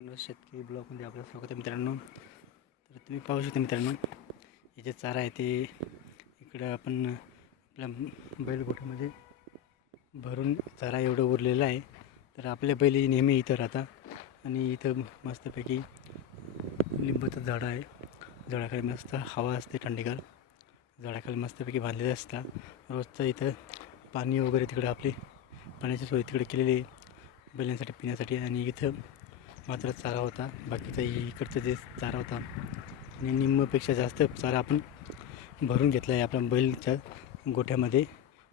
शेतकरी ब्लॉगमध्ये आपलं स्वागत आहे मित्रांनो. तर तुम्ही पाहू शकता मित्रांनो, हे जे चारा आहे ते इकडं आपण आपल्या बैलगोठ्यामध्ये भरून चारा एवढं उरलेलं आहे. तर आपले बैल नेहमी इथं राहतात आणि इथं मस्तपैकी लिंबाचं झाड आहे. झाडाखाली मस्त हवा असते, थंडीगार झाडाखाली मस्तपैकी बांधलेले असतात. रोजचं इथं पाणी वगैरे तिकडं आपली पाण्याची सोय तिकडे केलेली आहे बैलांसाठी पिण्यासाठी. आणि इथं मात्र चारा होता, बाकीचा इकडचं जे चारा होता आणि निम्मपेक्षा जास्त चारा आपण भरून घेतला आहे आपल्या बैलच्या गोठ्यामध्ये.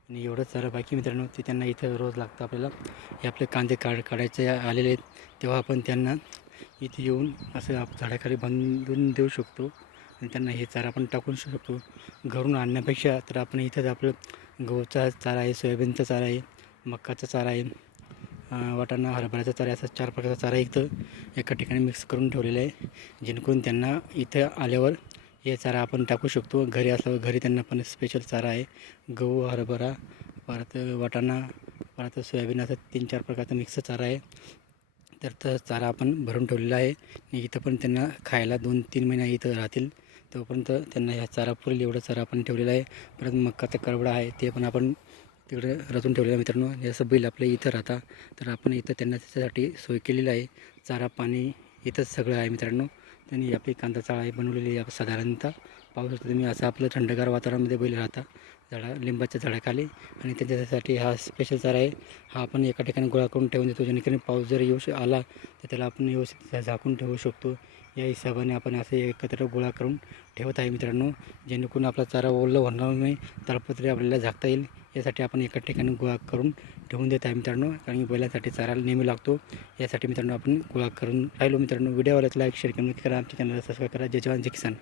आणि एवढं चारा बाकी मित्रांनो, ते त्यांना इथं रोज लागतं आपल्याला. हे आपले कांदे काढायचे आलेले आहेत, तेव्हा आपण त्यांना इथे येऊन असं झाडाखाली बांधून देऊ शकतो आणि त्यांना हे चारा आपण टाकून शकतो. घरून आणण्यापेक्षा तर आपण इथंच आपलं गहूचा चारा आहे, सोयाबीनचा चारा आहे, मक्काचा चारा आहे, वाटाणा, हरभऱ्याचा चारा, असा 4 प्रकारचा चारा इथं एका ठिकाणी मिक्स करून ठेवलेला आहे, जेणेकरून त्यांना इथं आल्यावर हे चारा आपण टाकू शकतो. घरी असल्यावर घरी त्यांना पण स्पेशल चारा आहे, गहू, हरभरा, परत वाटाणा, परत सोयाबीन, असं 3-4 प्रकारचा मिक्स चारा आहे. तर चारा आपण भरून ठेवलेला आहे आणि इथं पण त्यांना खायला 2-3 महिने इथं राहतील, तोपर्यंत त्यांना ह्या चारा पुरेल एवढा चारा आपण ठेवलेला आहे. परत मक्काचा करवडा आहे, ते पण आपण तिकडे रचून ठेवलेलं आहे मित्रांनो. जसं बैल आपल्या इथं राहता, तर आपण इथं त्यांना त्याच्यासाठी सोय केलेली आहे. चारा पाणी इथंच सगळं आहे मित्रांनो. त्यांनी आपली कांदा चाळा बनवलेली आहे साधारणतः. पाहू शकता तुम्ही, असं आपलं थंडगार वातावरणामध्ये बैल राहता लिंबाच्या झाडाखाली. आणि त्याच्यासाठी हा स्पेशल चारा आहे, हा आपण एका ठिकाणी गोळा करून ठेवून देतो, जेणेकरून पाऊस जर येऊ आला तर त्याला आपण व्यवस्थित झाकून ठेवू शकतो. या हिशोबाने आपण असे एकत्र गोळा करून ठेवत आहे मित्रांनो, जेणेकरून आपला चारा ओलं होणार नाही, ताडपत्री आपल्याला झाकता येईल. यासाठी आपण एका ठिकाणी गोळा करून ठेवून देत आहे मित्रांनो, कारण बैलांसाठी चारा नेहमी लागतो. यासाठी मित्रांनो आपण गोळा करून राहिलो मित्रांनो. व्हिडिओ आवडल्यास लाईक, शेअर, कमेंट करा. आमच्या चॅनलला सबस्क्राईब करा. जय जवान जय किसान.